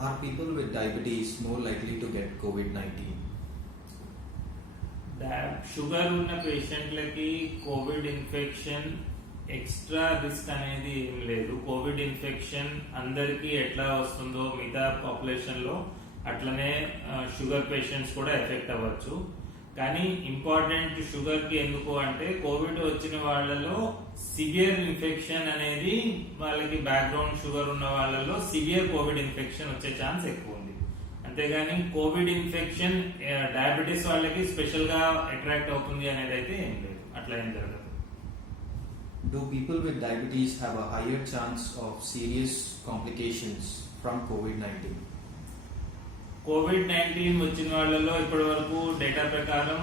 Are people with diabetes more likely to get COVID-19? Sugar ఉన్న పేషెంట్లకి Covid infection extra risk అనేది ఏం లేదు. కోవిడ్ ఇన్ఫెక్షన్ అందరికీ ఎట్లా వస్తుందో మిగతా పాపులేషన్ లో అట్లనే షుగర్ పేషెంట్స్ కూడా ఎఫెక్ట్ అవ్వచ్చు. కానీ ఇంపార్టెంట్ షుగర్ కి ఎందుకు అంటే కోవిడ్ వచ్చిన వాళ్ళలో సివియర్ ఇన్ఫెక్షన్ అనేది వాళ్ళకి బ్యాక్గ్రౌండ్ షుగర్ ఉన్న వాళ్ళలో సివియర్ కోవిడ్ ఇన్ఫెక్షన్ వచ్చే ఛాన్స్ ఎక్కువ ఉంది. అంతేగాని కోవిడ్ ఇన్ఫెక్షన్ డయాబెటీస్ వాళ్ళకి స్పెషల్ గా అట్రాక్ట్ అవుతుంది అనేది అయితే ఏం లేదు, అట్లా ఏం జరగదు. Do people with diabetes have a higher chance of serious complications from COVID-19? COVID-19 వచ్చిన వాళ్ళలో ఇప్పటి వరకు డేటా ప్రకారం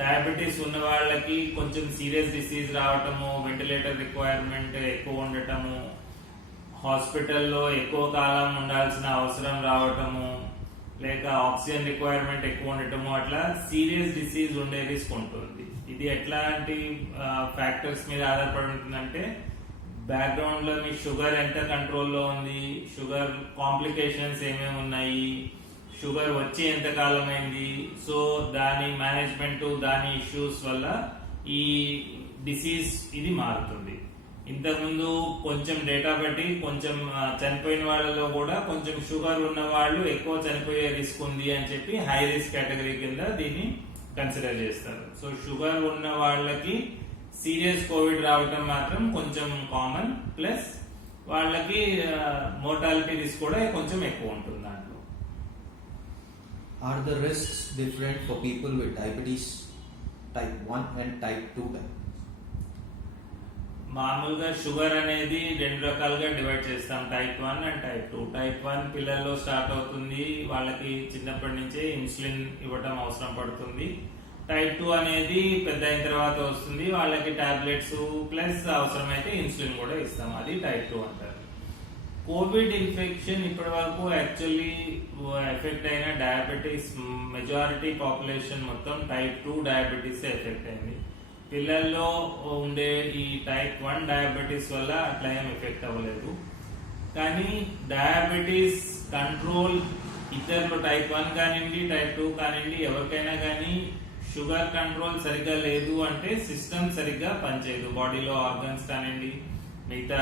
డయాబెటీస్ ఉన్న వాళ్ళకి కొంచెం సీరియస్ డిసీజ్ రావటము, వెంటిలేటర్ రిక్వైర్మెంట్ ఎక్కువ ఉండటము, హాస్పిటల్లో ఎక్కువ కాలం ఉండాల్సిన అవసరం రావటము, లేక ఆక్సిజన్ రిక్వైర్మెంట్ ఎక్కువ ఉండటము, అట్లా సీరియస్ డిసీజ్ ఉండే రిస్క్ ఉంటుంది. ఇది ఎట్లాంటి ఫ్యాక్టర్స్ మీద ఆధారపడి ఉంటుందంటే బ్యాక్గ్రౌండ్ లో మీ షుగర్ ఎంత కంట్రోల్లో ఉంది, షుగర్ కాంప్లికేషన్స్ ఏమేమి ఉన్నాయి, షుగర్ వచ్చి ఎంత కాలం అయింది, సో దాని మేనేజ్మెంట్ దాని ఇష్యూస్ వల్ల ఈ డిసీజ్ ఇది మారుతుంది. ఇంతకుముందు కొంచెం డేటా బట్టి కొంచెం చనిపోయిన వాళ్ళలో కూడా కొంచెం షుగర్ ఉన్న వాళ్ళు ఎక్కువ చనిపోయే రిస్క్ ఉంది అని చెప్పి హై రిస్క్ కేటగిరీ కింద దీన్ని కన్సిడర్ చేస్తారు. సో షుగర్ ఉన్న వాళ్ళకి సీరియస్ కోవిడ్ రావటం మాత్రం కొంచెం కామన్, ప్లస్ వాళ్ళకి మోర్టాలిటీ రిస్క్ కూడా కొంచెం ఎక్కువ ఉంటుంది దాంట్లో. Are the risks different for people with diabetes type 1 and type 2? మామూలుగా షుగర్ అనేది రెండు రకాలుగా డివైడ్ చేస్తాం, టైప్ 1 అండ్ టైప్ 2. టైప్ 1 పిల్లల్లో స్టార్ట్ అవుతుంది, వాళ్ళకి చిన్నప్పటి నుంచే ఇన్సులిన్ ఇవ్వటం అవసరం పడుతుంది. టైప్ 2 అనేది పెద్ద అయిన తర్వాత వస్తుంది, వాళ్ళకి టాబ్లెట్స్ ప్లస్ అవసరమైతే ఇన్సులిన్ కూడా ఇస్తాం, అది టైప్ 2 అంటారు. కోవిడ్ ఇన్ఫెక్షన్ ఇప్పటి వరకు యాక్చువల్లీ ఎఫెక్ట్ అయిన డయాబెటీస్ మెజారిటీ పాపులేషన్ మొత్తం టైప్ 2 డయాబెటీస్ ఎఫెక్ట్ అయింది. పిల్లల్లో ఉండే ఈ టైప్ 1 డయాబెటీస్ వల్ల అట్లా ఏం ఎఫెక్ట్ అవ్వలేదు. కానీ డయాబెటీస్ కంట్రోల్ ఇద్దరు టైప్ 1 కానివ్వండి టైప్ 2 కానివ్వండి ఎవరికైనా కానీ షుగర్ కంట్రోల్ సరిగ్గా లేదు అంటే సిస్టమ్ సరిగ్గా పనిచేయదు, బాడీలో ఆర్గన్స్ కానివ్వండి మిగతా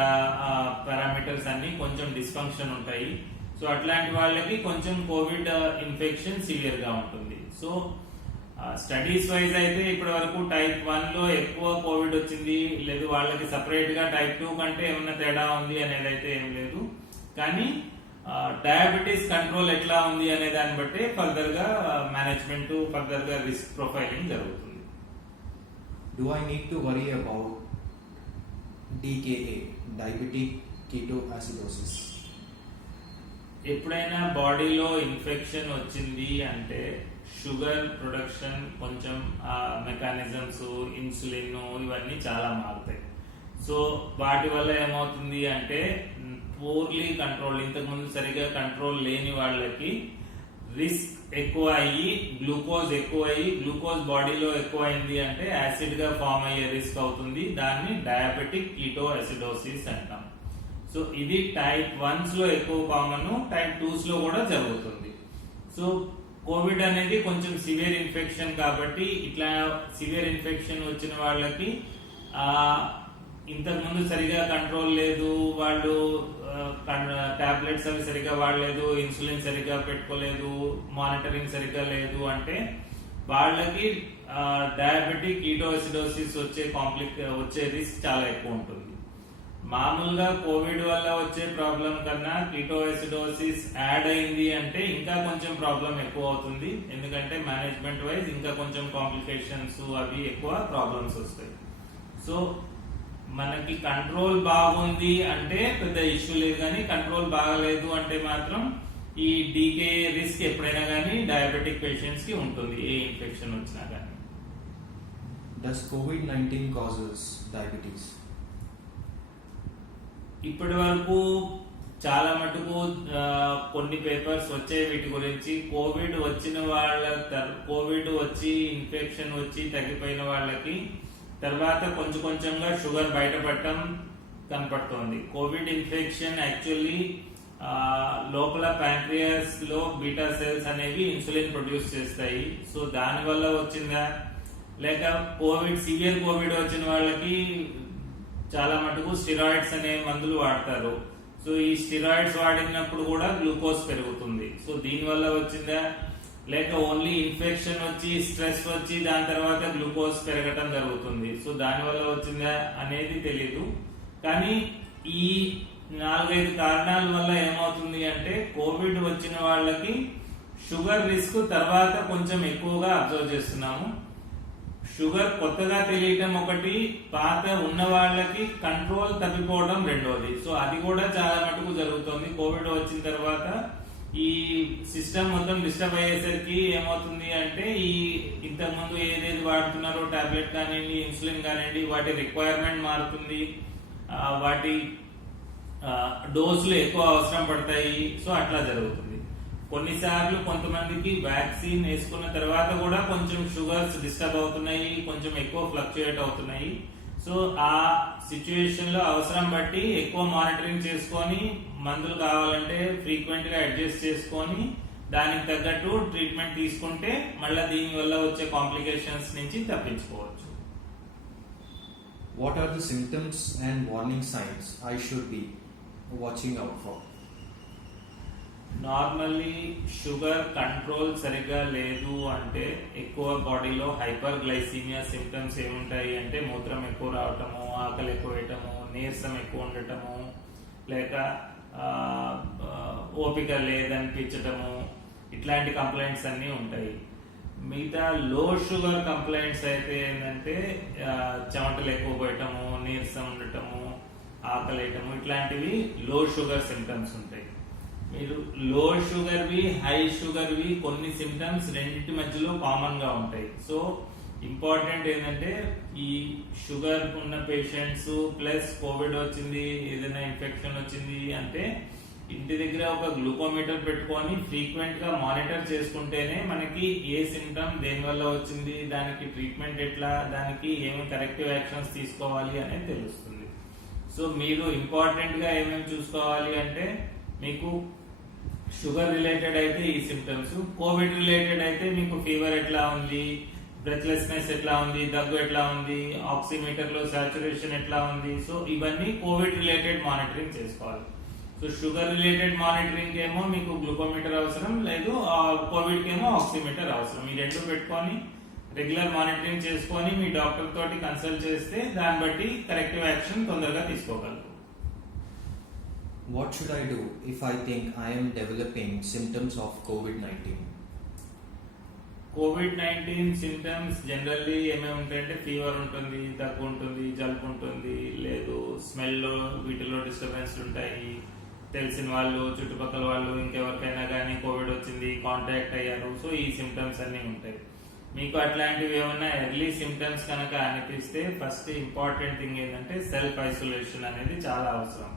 పారామీటర్స్ అన్ని కొంచెం డిస్ఫంక్షన్ ఉంటాయి. సో అట్లాంటి వాళ్ళకి కొంచెం కోవిడ్ ఇన్ఫెక్షన్ సివియర్ గా ఉంటుంది. సో స్టడీస్ వైజ్ అయితే ఇప్పటి వరకు టైప్ 1 లో ఎక్కువ కోవిడ్ వచ్చింది లేదు, వాళ్ళకి సపరేట్ గా టైప్ 2 కంటే ఏమన్నా తేడా ఉంది అనేది అయితే ఏం లేదు. కానీ డయాబెటీస్ కంట్రోల్ ఎట్లా ఉంది అనే దాన్ని బట్టి ఫర్దర్ గా మేనేజ్మెంట్ ఫర్దర్ గా రిస్క్ ప్రొఫైలింగ్ జరుగుతుంది. Do I need to worry about DKA, diabetic ketoacidosis? ఎప్పుడైనా బాడీలో ఇన్ఫెక్షన్ వచ్చింది అంటే షుగర్ ప్రొడక్షన్ కొంచెం మెకానిజమ్స్ ఇన్సులిన్ ఇవన్నీ చాలా మారుతాయి. సో వాటి వల్ల ఏమవుతుంది అంటే పూర్లీ కంట్రోల్, ఇంతకు ముందు సరిగా కంట్రోల్ లేని వాళ్ళకి రిస్క్ ఎక్కువ అయ్యి గ్లూకోజ్ బాడీలో ఎక్కువ అయింది అంటే యాసిడ్ గా ఫామ్ అయ్యే రిస్క్ అవుతుంది. దాన్ని డయాబెటిక్ కీటోయాసిడోసిస్ అంటాం. సో ఇది టైప్ 1s లో ఎక్కువ కామన్, టైప్ 2s లో కూడా జరుగుతుంది. సో కోవిడ్ అనేది కొంచెం సివియర్ ఇన్ఫెక్షన్ కాబట్టి ఇట్లా సివియర్ ఇన్ఫెక్షన్ వచ్చిన వాళ్ళకి ఇంతకు ముందు సరిగా కంట్రోల్ లేదు, వాళ్ళు టాబ్లెట్స్ అవి సరిగా వాడలేదు, ఇన్సులిన్ సరిగా పెట్టుకోలేదు, మానిటరింగ్ సరిగా లేదు అంటే వాళ్ళకి డయాబెటిక్ కీటోయాసిడోసిస్ వచ్చే రిస్క్ చాలా ఎక్కువ ఉంటుంది. మామూలుగా కోవిడ్ వల్ల వచ్చే ప్రాబ్లం కన్నా కీటోయాసిడోసిస్ యాడ్ అయింది అంటే ఇంకా కొంచెం ప్రాబ్లం ఎక్కువ అవుతుంది, ఎందుకంటే మేనేజ్మెంట్ వైజ్ ఇంకా కొంచెం కాంప్లికేషన్స్ అవి ఎక్కువ ప్రాబ్లమ్స్ వస్తాయి. సో మనకి కంట్రోల్ బాగుంది అంటే పెద్ద ఇష్యూ లేదు, కానీ కంట్రోల్ బాగలేదు అంటే మాత్రం ఈ డీకే రిస్క్ ఎప్పుడైనా కానీ డయాబెటిక్ పేషెంట్స్ కి ఉంటుంది, ఏ ఇన్ఫెక్షన్ వచ్చినా కానీ. Does COVID-19 causes diabetes? ఇప్పటి వరకు చాలా మటుకు కొన్ని పేపర్స్ వచ్చాయి వీటి గురించి. కోవిడ్ వచ్చి ఇన్ఫెక్షన్ వచ్చి తగ్గిపోయిన వాళ్ళకి తర్వాత కొంచెం కొంచెంగా షుగర్ బయటపడటం కనపడుతోంది. కోవిడ్ ఇన్ఫెక్షన్ యాక్చువల్లీ లోపల ప్యాంక్రియాస్ లో బీటా సెల్స్ అనేవి ఇన్సులిన్ ప్రొడ్యూస్ చేస్తాయి. సో దాని వల్ల వచ్చిందా, లేక సివియర్ కోవిడ్ వచ్చిన వాళ్ళకి చాలా మటుకు స్టిరాయిడ్స్ అనే మందులు వాడతారు. సో ఈ స్టిరాయిడ్స్ వాడినప్పుడు కూడా గ్లూకోజ్ పెరుగుతుంది. సో దీని వల్ల వచ్చిందా, లేక ఓన్లీ ఇన్ఫెక్షన్ వచ్చి స్ట్రెస్ వచ్చి దాని తర్వాత గ్లూకోజ్ పెరగటం జరుగుతుంది. సో దాని వల్ల వచ్చిందా అనేది తెలీదు. కానీ ఈ 4-5 కారణాల వల్ల ఏమవుతుంది అంటే కోవిడ్ వచ్చిన వాళ్ళకి షుగర్ రిస్క్ తర్వాత కొంచెం ఎక్కువగా అబ్జర్వ్ చేస్తున్నాము. షుగర్ కొత్తగా తెలియటం ఒకటి, పాత ఉన్న వాళ్ళకి కంట్రోల్ తప్పిపోవడం రెండోది. సో అది కూడా చాలా మటుకు జరుగుతుంది. కోవిడ్ వచ్చిన తర్వాత ఈ సిస్టమ్ మొత్తం డిస్టర్బ్ అయ్యేసరికి ఏమవుతుంది అంటే ఈ ఇంతకుముందు ఏదేది వాడుతున్నారో టాబ్లెట్ కానివ్వండి, ఇన్సులిన్ కానివ్వండి, వాటి రిక్వైర్మెంట్ మారుతుంది, వాటి డోసులు ఎక్కువ అవసరం పడతాయి. సో అట్లా జరుగుతుంది. కొన్నిసార్లు కొంతమందికి వ్యాక్సిన్ వేసుకున్న తర్వాత కూడా కొంచెం షుగర్స్ డిస్టర్బ్ అవుతున్నాయి, కొంచెం ఎక్కువ ఫ్లక్చుయేట్ అవుతున్నాయి. సో ఆ సిచ్యువేషన్ లో అవసరం బట్టి ఎక్కువ మానిటరింగ్ చేసుకొని మందులు కావాలంటే ఫ్రీక్వెంట్ గా అడ్జస్ట్ చేసుకొని దానికి తగ్గట్టు ట్రీట్మెంట్ తీసుకుంటే మళ్ళీ దీని వల్ల వచ్చే కాంప్లికేషన్స్ నుంచి తప్పించుకోవచ్చు. What are the symptoms and warning signs I should be watching out for? Normally sugar control సరిగ్గా లేదు అంటే ఎక్కువ బాడీలో హైపర్ గ్లైసీమియా సిమ్టమ్స్ ఏముంటాయి అంటే మూత్రం ఎక్కువ రావటము, ఆకలి ఎక్కువ వేయటము, నీరసం ఎక్కువ ఉండటము, లేక ఓపిక లేదనిపించటము, ఇట్లాంటి కంప్లైంట్స్ అన్నీ ఉంటాయి. మిగతా లో షుగర్ కంప్లైంట్స్ అయితే ఏంటంటే చెమటలు ఎక్కువ పోయటము, నీరసం ఉండటము, ఆకలి వేయటము, ఇట్లాంటివి లో షుగర్ సిమ్టమ్స్ ఉంటాయి. మీరు లో షుగర్వి హై షుగర్వి కొన్ని సిమ్టమ్స్ రెండింటి మధ్యలో కామన్ గా ఉంటాయి. సో ఇంపార్టెంట్ ఏంటంటే ఈ షుగర్ ఉన్న పేషెంట్స్ ప్లస్ కోవిడ్ వచ్చింది, ఏదైనా ఇన్ఫెక్షన్ వచ్చింది అంటే ఇంటి దగ్గర ఒక గ్లూకోమీటర్ పెట్టుకొని ఫ్రీక్వెంట్ గా మానిటర్ చేసుకుంటేనే మనకి ఏ సిమ్టమ్ దేని వల్ల వచ్చింది, దానికి ట్రీట్మెంట్ ఎట్లా, దానికి ఏమి కరెక్టివ్ యాక్షన్స్ తీసుకోవాలి అనేది తెలుస్తుంది. సో మీరు ఇంపార్టెంట్ గా ఏమేమి చూసుకోవాలి అంటే మీకు షుగర్ రిలేటెడ్ అయితే ఈ సిమ్టమ్స్, కోవిడ్ రిలేటెడ్ అయితే మీకు ఫీవర్ ఎట్లా ఉంది, బ్రెత్లెస్నెస్ ఎట్లా ఉంది, దగ్గు ఎట్లా ఉంది, ఆక్సిమీటర్ లో సాచురేషన్ ఎట్లా ఉంది. సో ఇవన్నీ కోవిడ్ రిలేటెడ్ మానిటరింగ్ చేసుకోవాలి. సో షుగర్ రిలేటెడ్ మానిటరింగ్ ఏమో మీకు గ్లూకోమీటర్ అవసరం లేదు, కోవిడ్ కి ఏమో ఆక్సిమీటర్ అవసరం. ఈ రెండు పెట్టుకొని రెగ్యులర్ మానిటరింగ్ చేసుకొని మీ డాక్టర్ తోటి కన్సల్ట్ చేస్తే దాన్ని బట్టి కరెక్టివ్ యాక్షన్ తొందరగా తీసుకోగలరు. What should I do if I think I am developing symptoms of COVID-19? COVID-19 symptoms generally ఏమేమి ఉంటాయంటే ఫీవర్ ఉంటుంది, దగ్గు ఉంటుంది, జలుబు ఉంటుంది, లేదు స్మెల్ వీటిలో డిస్టర్బెన్స్ ఉంటాయి. తెలిసిన వాళ్ళు, చుట్టుపక్కల వాళ్ళు ఇంకెవరికైనా కానీ కోవిడ్ వచ్చింది, కాంటాక్ట్ అయ్యారు. సో ఈ సిమ్టమ్స్ అన్ని ఉంటాయి. మీకు అట్లాంటివి ఏమైనా ఎర్లీ సిమ్టమ్స్ కనుక అనిపిస్తే ఫస్ట్ ఇంపార్టెంట్ థింగ్ ఏంటంటే సెల్ఫ్ ఐసోలేషన్ అనేది చాలా అవసరం.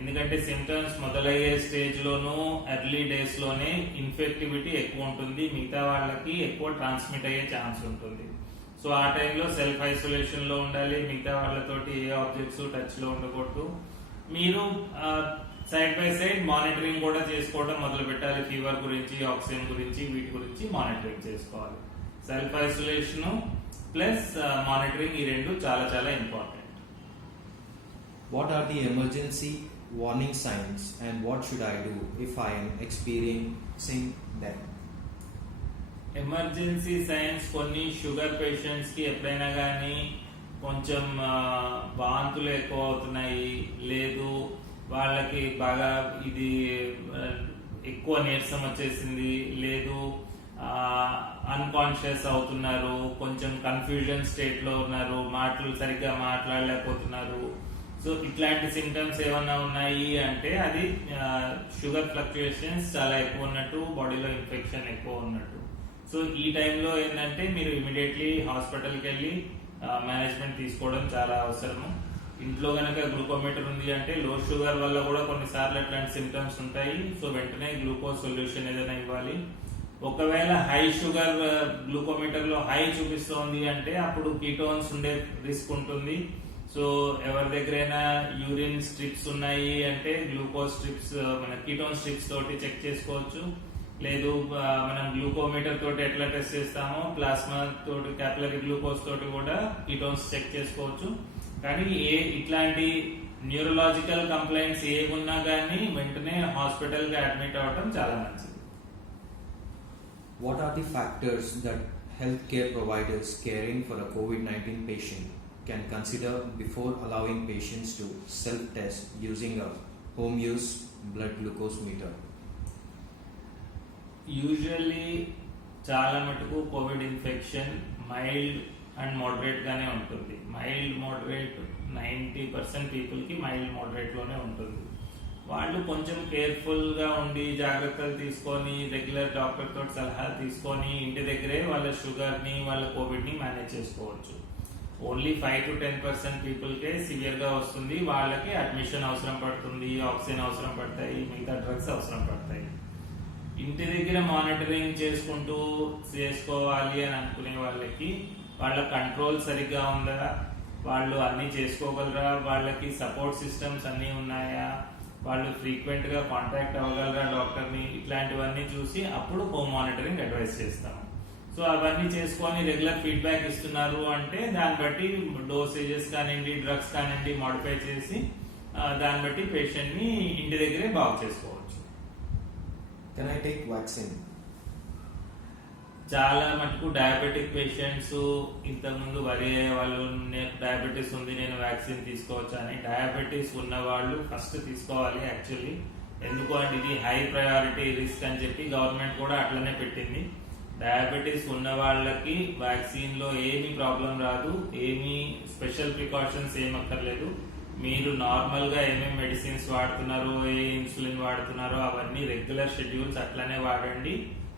ఎందుకంటే సిమ్టమ్స్ మొదలయ్యే స్టేజ్ లోనూ ఎర్లీ డేస్ లోనే ఇన్ఫెక్టివిటీ ఎక్కువ ఉంటుంది, మిగతా వాళ్ళకి ఎక్కువ ట్రాన్స్మిట్ అయ్యే ఛాన్స్ ఉంటుంది. సో ఆ టైంలో సెల్ఫ్ ఐసోలేషన్ లో ఉండాలి, మిగతా వాళ్ళతోటి ఏ ఆబ్జెక్ట్స్ టచ్ లో ఉండకూడదు. మీరు సైడ్ బై సైడ్ మానిటరింగ్ కూడా చేసుకోవడం మొదలు పెట్టాలి. ఫీవర్ గురించి, ఆక్సిజన్ గురించి, వీటి గురించి మానిటరింగ్ చేసుకోవాలి. సెల్ఫ్ ఐసోలేషన్ ప్లస్ మానిటరింగ్ ఈ రెండు చాలా చాలా important. What are the emergency warning signs and what should I do if I am experiencing them? Emergency science కొన్ని షుగర్ పేషెంట్స్ కి ఎప్పుడైనా కానీ కొంచెం వాంతులు ఎక్కువ అవుతున్నాయి, లేదు వాళ్ళకి బాగా ఇది ఎక్కువ నీరసం వచ్చేసింది, లేదు అన్కాన్షియస్ అవుతున్నారు, కొంచెం కన్ఫ్యూజన్ స్టేట్ లో ఉన్నారు, మాటలు సరిగ్గా మాట్లాడలేకపోతున్నారు. సో ఇట్లాంటి సిమ్టమ్స్ ఏమన్నా ఉన్నాయి అంటే అది షుగర్ ఫ్లక్చుయేషన్స్ చాలా ఎక్కువ ఉన్నట్టు, బాడీలో ఇన్ఫెక్షన్ ఎక్కువ ఉన్నట్టు. సో ఈ టైంలో ఏంటంటే మీరు ఇమీడియట్లీ హాస్పిటల్కి వెళ్ళి మేనేజ్మెంట్ తీసుకోవడం చాలా అవసరము. ఇంట్లో కనుక గ్లూకోమీటర్ ఉంది అంటే లో షుగర్ వల్ల కూడా కొన్నిసార్లు అట్లాంటి సిమ్టమ్స్ ఉంటాయి. సో వెంటనే గ్లూకోజ్ సొల్యూషన్ ఏదైనా ఇవ్వాలి. ఒకవేళ హై షుగర్ గ్లూకోమీటర్ లో హై చూపిస్తోంది అంటే అప్పుడు కీటోన్స్ ఉండే రిస్క్ ఉంటుంది. సో ఎవరి దగ్గరైనా యూరిన్ స్ట్రిప్స్ ఉన్నాయి అంటే గ్లూకోజ్ స్ట్రిప్స్ మన కీటోన్ స్ట్రిప్స్ తోటి చెక్ చేసుకోవచ్చు. లేదు మనం గ్లూకోమీటర్ తోటి ఎట్లా టెస్ట్ చేస్తామో ప్లాస్మా తోటి క్యాపిలరీ గ్లూకోజ్ తోటి కూడా కీటోన్స్ చెక్ చేసుకోవచ్చు. కానీ ఇట్లాంటి న్యూరలాజికల్ కంప్లైంట్స్ ఏమున్నా కానీ వెంటనే హాస్పిటల్ కి అడ్మిట్ అవ్వడం చాలా మంచిది. What are the factors that healthcare providers caring for a COVID-19 patient can consider before allowing patients to self-test using a home-use blood glucose meter? Usually చాలా మటుకు Covid infection mild and moderate గానే ఉంటుంది. Mild moderate 90% people కి mild moderate లోనే ఉంటుంది. వాళ్ళు కొంచెం careful గా ఉండి జాగ్రత్తలు తీసుకొని రెగ్యులర్ డాక్టర్ తోటి సలహా తీసుకొని ఇంటి దగ్గరే వాళ్ళ షుగర్ ని వాళ్ళ కోవిడ్ ని మేనేజ్ చేసుకోవచ్చు. Only 5 to 10% people K severe గా వస్తుంది. వాళ్ళకి అడ్మిషన్ అవసరం పడుతుంది, ఆక్సిజన్ అవసరం పడతాయి, మిగతా డ్రగ్స్ అవసరం పడతాయి. ఇంటి దగ్గర మానిటరింగ్ చేసుకుంటూ చేసుకోవాలి అని అనుకునే వాళ్ళకి వాళ్ళ కంట్రోల్ సరిగ్గా ఉందా, వాళ్ళు అన్ని చేసుకోగలరా, వాళ్ళకి సపోర్ట్ సిస్టమ్స్ అన్ని ఉన్నాయా, వాళ్ళు ఫ్రీక్వెంట్ గా కాంటాక్ట్ అవ్వగలరా డాక్టర్ ని, ఇట్లాంటివన్నీ చూసి అప్పుడు హోమ్ మానిటరింగ్ అడ్వైస్ చేస్తాము. సో అవన్నీ చేసుకొని రెగ్యులర్ ఫీడ్బ్యాక్ ఇస్తున్నారు అంటే దాన్ని బట్టి డోసేజెస్ కానివ్వండి, డ్రగ్స్ కానివ్వండి మాడిఫై చేసి దాన్ని బట్టి పేషెంట్ ని ఇంటి దగ్గరే బాగు చేసుకోవచ్చు. Can I take vaccine? చాలా మటుకు డయాబెటిక్ పేషెంట్స్ ఇంతకుముందు వరి అయ్యే వాళ్ళు డయాబెటీస్ ఉంది నేను వ్యాక్సిన్ తీసుకోవచ్చు అని. డయాబెటీస్ ఉన్న వాళ్ళు ఫస్ట్ తీసుకోవాలి యాక్చువల్లీ. ఎందుకు అంటే ఇది హై ప్రయారిటీ రిస్క్ అని చెప్పి గవర్నమెంట్ కూడా అట్లనే పెట్టింది. డయాబెటీస్ ఉన్న వాళ్ళకి వ్యాక్సిన్ లో ఏమీ ప్రాబ్లం రాదు, ఏమీ స్పెషల్ ప్రికాషన్స్ ఏం అక్కర్లేదు. మీరు నార్మల్ గా ఏమేమి మెడిసిన్స్ వాడుతున్నారో, ఏ ఇన్సులిన్ వాడుతున్నారో అవన్నీ రెగ్యులర్ షెడ్యూల్స్ అట్లనే వాడండి.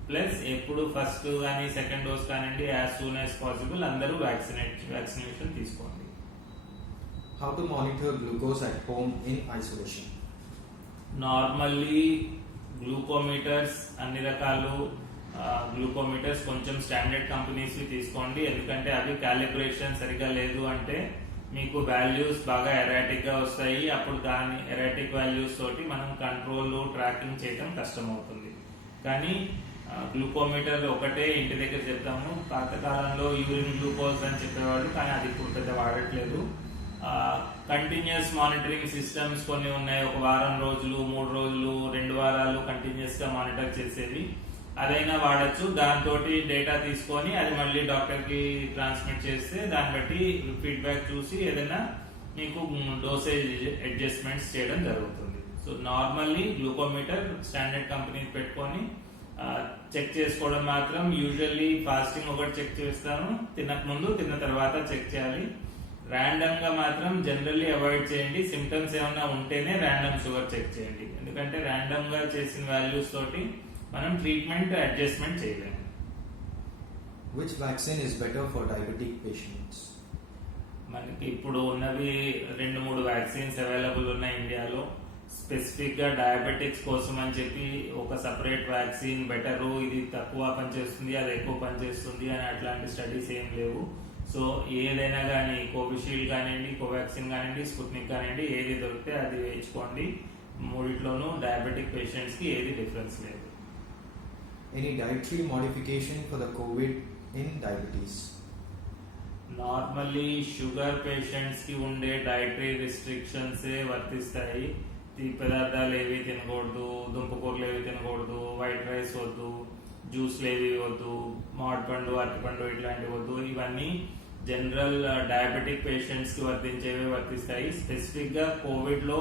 ప్లస్ ఎప్పుడు ఫస్ట్ కానీ సెకండ్ డోస్ కానివ్వండి యాజ్ సూన్ యాజ్ పాసిబుల్ అందరూ వ్యాక్సినేషన్ తీసుకోండి. How to monitor glucose at home in isolation? Normally glucometers అన్ని రకాలు గ్లూకోమీటర్స్ కొంచెం స్టాండర్డ్ కంపెనీస్ తీసుకోండి. ఎందుకంటే అవి క్యాలిబ్రేషన్ సరిగా లేదు అంటే మీకు వాల్యూస్ బాగా ఎరాటిక్ గా వస్తాయి. అప్పుడు దాని ఎరాటిక్ వాల్యూస్ తోటి మనం కంట్రోల్ ట్రాకింగ్ చేయడం కష్టం అవుతుంది. కానీ గ్లూకోమీటర్ ఒకటే ఇంటి దగ్గర చెప్తాము. పాతకాలంలో యూరిన్ గ్లూకోజ్ అని చెప్పేవాళ్ళు, కానీ అది ఇప్పుడు పెద్ద వాడట్లేదు. కంటిన్యూస్ మానిటరింగ్ సిస్టమ్స్ కొన్ని ఉన్నాయి. ఒక వారం రోజులు, 3 రోజులు, 2 వారాలు కంటిన్యూస్ గా మానిటర్ చేసేవి అదైనా వాడచ్చు. దాంతో డేటా తీసుకొని అది మళ్ళీ డాక్టర్ కి ట్రాన్స్మిట్ చేస్తే దాన్ని బట్టి ఫీడ్బ్యాక్ చూసి ఏదైనా మీకు డోసేజ్ అడ్జస్ట్మెంట్స్ చేయడం జరుగుతుంది. So normally glucometer standard company పెట్టుకొని చెక్ చేసుకోవడం మాత్రం యూజువల్లీ ఫాస్టింగ్ ఒకటి చెక్ చేస్తాను, తినక ముందు తిన్న తర్వాత చెక్ చేయాలి. ర్యాండమ్ గా మాత్రం జనరల్లీ అవాయిడ్ చేయండి. సిమ్టమ్స్ ఏమైనా ఉంటేనే ర్యాండమ్ షుగర్ చెక్ చేయండి. ఎందుకంటే ర్యాండమ్ గా చేసిన వాల్యూస్ తోటి మనం ట్రీట్మెంట్ అడ్జస్ట్మెంట్ చేయలేము. Which vaccine is better for diabetic patients? మనకి ఇప్పుడు ఉన్నవి 2-3 వ్యాక్సిన్స్ అవైలబుల్ ఉన్నాయి ఇండియాలో. స్పెసిఫిక్ గా డయాబెటిక్స్ కోసం అని చెప్పి ఒక సపరేట్ వ్యాక్సిన్ బెటరు, ఇది తక్కువ పనిచేస్తుంది అది ఎక్కువ పనిచేస్తుంది అని అట్లాంటి స్టడీస్ ఏం లేవు. సో ఏదైనా కానీ కోవిషీల్డ్ కానివ్వండి, కోవాక్సిన్ కానివ్వండి, స్పుత్నిక్ కానివ్వండి, ఏది దొరికితే అది వేయించుకోండి. మూడిట్లోనూ డయాబెటిక్ పేషెంట్స్ కి ఏది డిఫరెన్స్ లేదు. Any dietary modification for the COVID in diabetes? Normally sugar patients కి ఉండే డైటరీ రిస్ట్రిక్షన్స్ వర్తిస్తాయి. తీపి పదార్థాలు ఏవి తినకూడదు, దుంపకూరలు ఏవి తినకూడదు, వైట్ రైస్ వద్దు, జ్యూస్లు ఏవి వద్దు, మామిడిపండు, అరటిపండు ఇట్లాంటివి వద్దు. ఇవన్నీ జనరల్ డయాబెటిక్ పేషెంట్స్ కి వర్తించేవి వర్తిస్తాయి. స్పెసిఫిక్ గా కోవిడ్ లో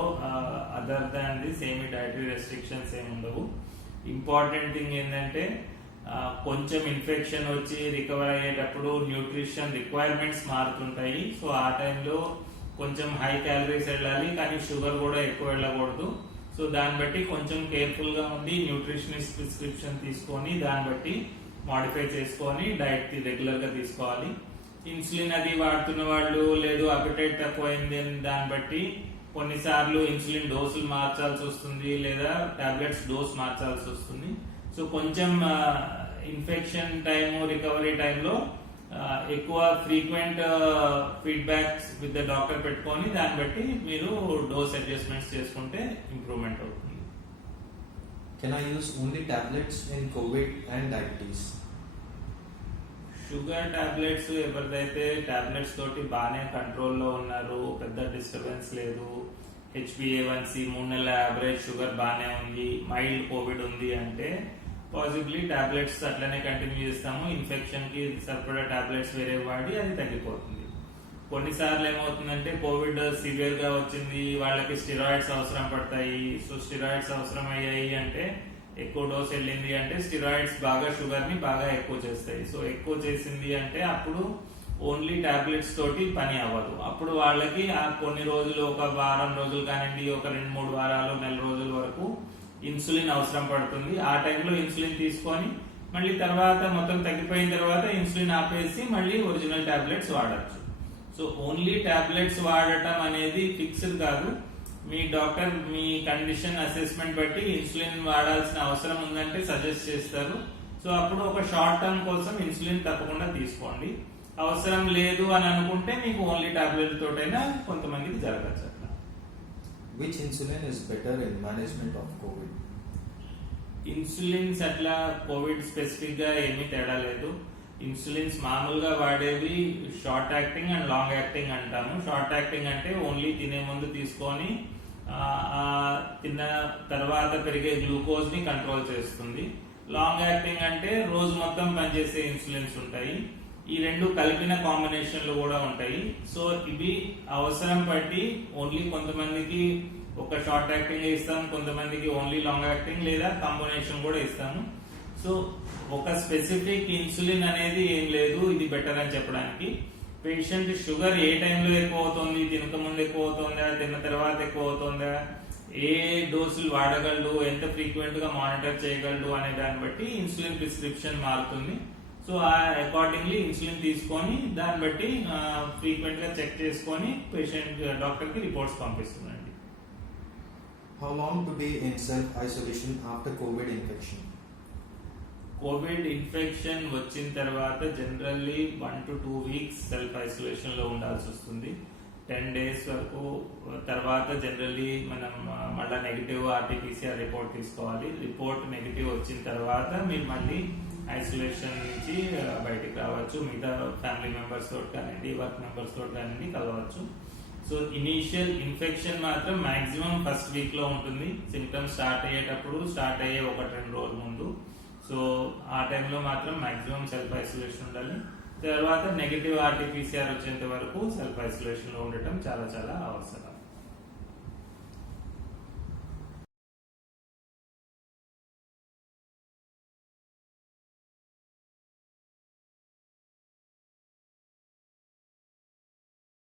అదర్ దాన్ దిస్ ఏమి డైటరీ రెస్ట్రిక్షన్స్ ఏమి ఉండవు. ఇంపార్టెంట్ థింగ్ ఏంటంటే కొంచెం ఇన్ఫెక్షన్ వచ్చి రికవర్ అయ్యేటప్పుడు న్యూట్రిషన్ రిక్వైర్మెంట్స్ మారుతుంటాయి. సో ఆ టైంలో కొంచెం హై క్యాలరీస్ వెళ్ళాలి, కానీ షుగర్ కూడా ఎక్కువ వెళ్ళకూడదు. సో దాన్ని బట్టి కొంచెం కేర్ఫుల్ గా ఉండి న్యూట్రిషనిస్ట్ ప్రిస్క్రిప్షన్ తీసుకొని దాన్ని బట్టి మాడిఫై చేసుకొని డైట్ రెగ్యులర్ గా తీసుకోవాలి. ఇన్సులిన్ అది వాడుతున్న వాళ్ళు లేదు అపిటైట్ తక్కువైంది అని దాన్ని బట్టి కొన్నిసార్లు ఇన్సులిన్ డోసులు మార్చాల్సి వస్తుంది, లేదా టాబ్లెట్స్ డోస్ మార్చాల్సి వస్తుంది. సో కొంచెం ఇన్ఫెక్షన్ టైము రికవరీ టైంలో ఎక్కువ frequent feedbacks with the doctor పెట్టుకొని దాన్ని బట్టి మీరు డోస్ అడ్జస్ట్మెంట్స్ చేసుకుంటే ఇంప్రూవ్మెంట్ అవుతుంది. Can I use only tablets in COVID and diabetes? Sugar tablets ఎవరిదైతే టాబ్లెట్స్ తోటి బాగానే కంట్రోల్లో ఉన్నారు, పెద్ద డిస్టర్బెన్స్ లేదు, HbA1c 3 నెలల యావరేజ్ షుగర్ బాగానే ఉంది, మైల్డ్ కోవిడ్ ఉంది అంటే పాసిబ్లీ టాబ్లెట్స్ అట్లనే కంటిన్యూ చేస్తాము. ఇన్ఫెక్షన్ కి సరిపడా టాబ్లెట్స్ వేరే వాడి అది తగ్గిపోతుంది. కొన్నిసార్లు ఏమవుతుందంటే కోవిడ్ సివియర్ గా వచ్చింది, వాళ్ళకి స్టిరాయిడ్స్ అవసరం పడతాయి. సో స్టిరాయిడ్స్ అవసరం అయ్యాయి అంటే ఎక్కువ డోస్ వెళ్ళింది అంటే స్టిరాయిడ్స్ బాగా షుగర్ ని బాగా ఎక్కువ చేస్తాయి. సో ఎక్కువ చేసింది అంటే అప్పుడు ఓన్లీ టాబ్లెట్స్ తోటి పని అవ్వదు. అప్పుడు వాళ్ళకి ఆ కొన్ని రోజులు, ఒక వారం రోజులు కానివ్వండి, ఒక 2-3 వారాలు, నెల రోజుల వరకు ఇన్సులిన్ అవసరం పడుతుంది. ఆ టైంలో ఇన్సులిన్ తీసుకొని మళ్ళీ తర్వాత మొత్తం తగ్గిపోయిన తర్వాత ఇన్సులిన్ ఆపేసి మళ్ళీ ఒరిజినల్ టాబ్లెట్స్ వాడచ్చు. సో ఓన్లీ టాబ్లెట్స్ వాడటం అనేది ఫిక్స్డ్ కాదు. మీ డాక్టర్ మీ కండిషన్ అసెస్మెంట్ బట్టి ఇన్సులిన్ వాడాల్సిన అవసరం ఉందంటే సజెస్ట్ చేస్తారు. సో అప్పుడు ఒక షార్ట్ టర్మ్ కోసం ఇన్సులిన్ తప్పకుండా తీసుకోండి. అవసరం లేదు అని అనుకుంటే మీకు ఓన్లీ టాబ్లెట్ తోటైనా కొంతమందికి జరగచ్చు అట్లా. Which insulin is better in management of COVID? Insulins అట్లా కోవిడ్ స్పెసిఫిక్ గా ఏమీ తేడా లేదు. ఇన్సులిన్స్ మామూలుగా వాడేవి short acting and long acting అంటాము. షార్ట్ యాక్టింగ్ అంటే ఓన్లీ తినే ముందు తీసుకొని తిన్న తర్వాత పెరిగే గ్లూకోజ్ ని కంట్రోల్ చేస్తుంది. లాంగ్ యాక్టింగ్ అంటే రోజు మొత్తం పనిచేసే ఇన్సులిన్స్ ఉంటాయి. ఈ రెండు కలిపిన కాంబినేషన్లు కూడా ఉంటాయి. సో ఇవి అవసరం బట్టి ఓన్లీ కొంతమందికి ఒక షార్ట్ యాక్టింగ్ ఇస్తాం, కొంతమందికి ఓన్లీ లాంగ్ యాక్టింగ్ లేదా కాంబినేషన్ కూడా ఇస్తాము. సో ఒక స్పెసిఫిక్ ఇన్సులిన్ అనేది ఏం లేదు ఇది బెటర్ అని చెప్పడానికి. పేషెంట్ షుగర్ ఏ టైంలో ఎక్కువ అవుతుంది, తినక ముందు ఎక్కువ అవుతుందా, తిన్న తర్వాత ఎక్కువ అవుతుందా, ఏ డోసులు వాడగలడు, ఎంత ఫ్రీక్వెంట్ గా మానిటర్ చేయగలడు అనే దాన్ని బట్టి ఇన్సులిన్ ప్రిస్క్రిప్షన్ మారుతుంది. సో అకార్డింగ్లీ ఇన్సులిన్ తీసుకొని దాన్ని బట్టి ఫ్రీక్వెంట్ గా చెక్ చేసుకొని పేషెంట్ డాక్టర్ కి రిపోర్ట్స్ పంపిస్తుందండి. How long to be in self-isolation after COVID infection? COVID infection వచ్చిన తర్వాత generally 1 to 2 weeks self isolation లో ఉండాల్సి వస్తుంది. 10 days వరకు తర్వాత జనరల్లీ మనం మళ్ళీ నెగిటివ్ RT-PCR రిపోర్ట్ తీసుకోవాలి. రిపోర్ట్ నెగిటివ్ వచ్చిన తర్వాత మీరు మళ్ళీ ఐసోలేషన్ నుంచి బయటికి రావచ్చు. మిగతా ఫ్యామిలీ మెంబర్స్ తోటి కానివ్వండి, వర్క్ మెంబర్స్ తోటి కానివ్వండి కలవచ్చు. సో ఇనీషియల్ ఇన్ఫెక్షన్ మాత్రం మాక్సిమం ఫస్ట్ వీక్ లో ఉంటుంది. సిమ్టమ్స్ స్టార్ట్ అయ్యేటప్పుడు స్టార్ట్ అయ్యే 1-2 రోజుల ముందు. సో ఆ టైంలో మాత్రం మాక్సిమం సెల్ఫ్ ఐసోలేషన్ ఉండాలి. తర్వాత నెగిటివ్ RT-PCR వచ్చేంత వరకు సెల్ఫ్ ఐసోలేషన్ లో ఉండటం చాలా చాలా అవసరం.